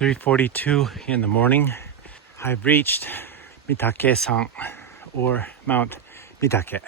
3:42 in the morning. I've reached Mitake-san, or Mount Mitake.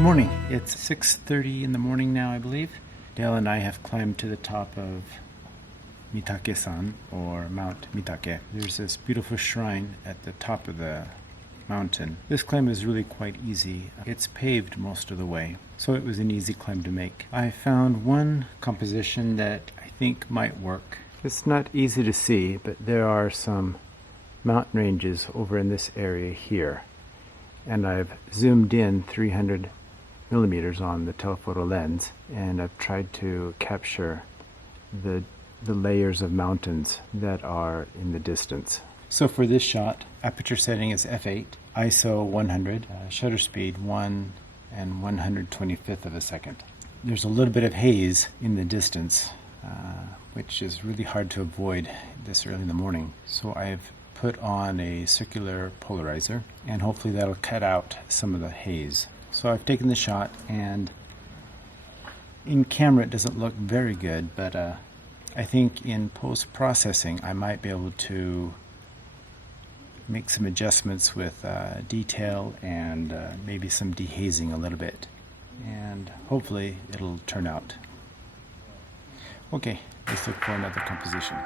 Morning. It's 6:30 in the morning now, I believe. Dale and I have climbed to the top of Mitake-san, or Mount Mitake. There's this beautiful shrine at the top of the mountain. This climb is really quite easy. It's paved most of the way, so it was an easy climb to make. I found one composition that I think might work. It's not easy to see, but there are some mountain ranges over in this area here, and I've zoomed in 300 millimeters on the telephoto lens, and I've tried to capture the layers of mountains that are in the distance. So for this shot, aperture setting is f8, ISO 100, shutter speed 1 and 125th of a second. There's a little bit of haze in the distance, which is really hard to avoid this early in the morning. So I've put on a circular polarizer, and hopefully that'll cut out some of the haze. So I've taken the shot, and In camera it doesn't look very good, but I think in post-processing I might be able to make some adjustments with detail and maybe some dehazing a little bit, and hopefully it'll turn out. Okay, let's look for another composition.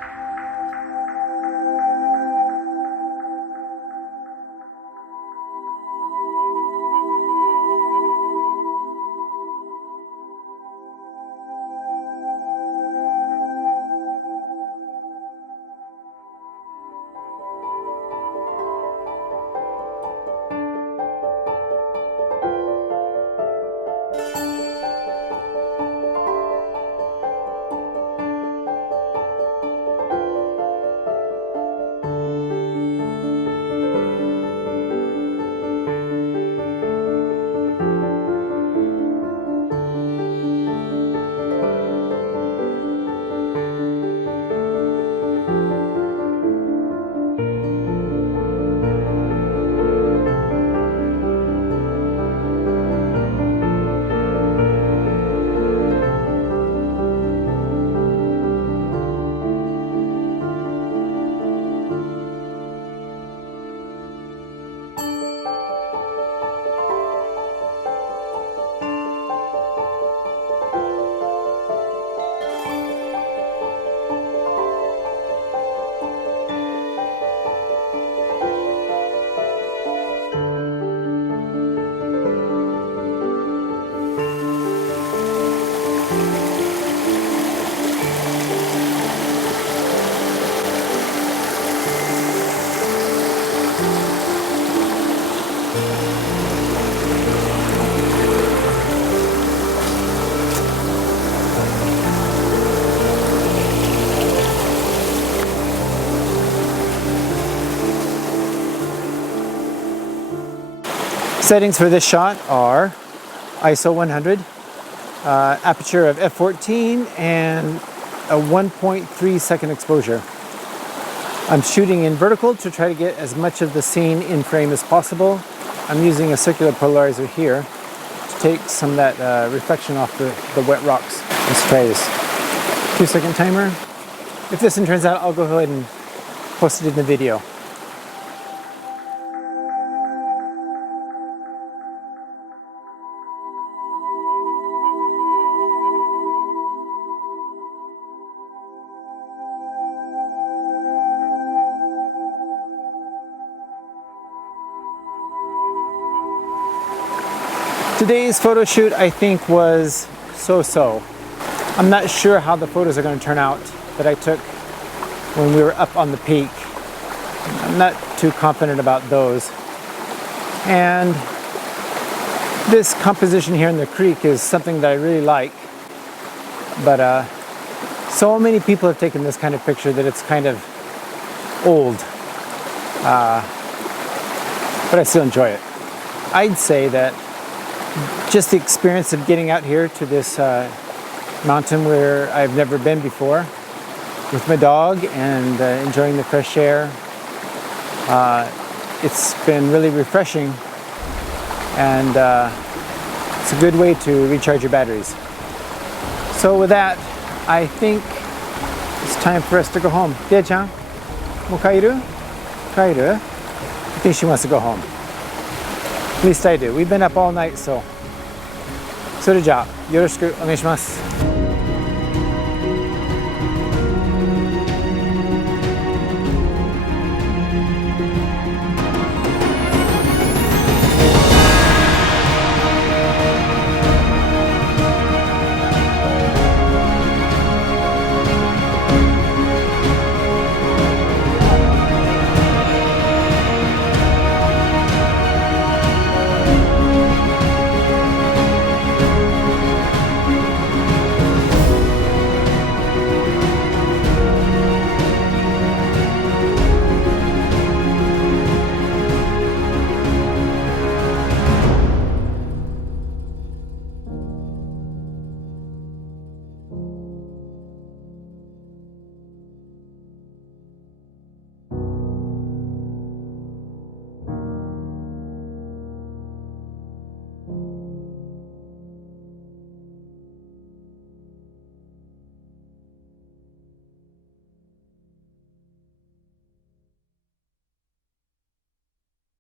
Settings for this shot are ISO 100, aperture of f14, and a 1.3 second exposure. I'm shooting in vertical to try to get as much of the scene in frame as possible. I'm using a circular polarizer here to take some of that reflection off the wet rocks. Let's try this 2-second timer. If this one turns out, I'll go ahead and post it in the video. Today's photo shoot, I think, was so-so. I'm not sure how the photos are going to turn out that I took when we were up on the peak. I'm not too confident about those. And this composition here in the creek is something that I really like. But so many people have taken this kind of picture that it's kind of old. But I still enjoy it. I'd say that just the experience of getting out here to this mountain where I've never been before with my dog and enjoying the fresh air, it's been really refreshing, and it's a good way to recharge your batteries. So with that, I think it's time for us to go home. Dea-chan, mo kairu? Kairu? I think she wants to go home. At least I do. We've been up all night, so. それじゃあよろしくお願いします。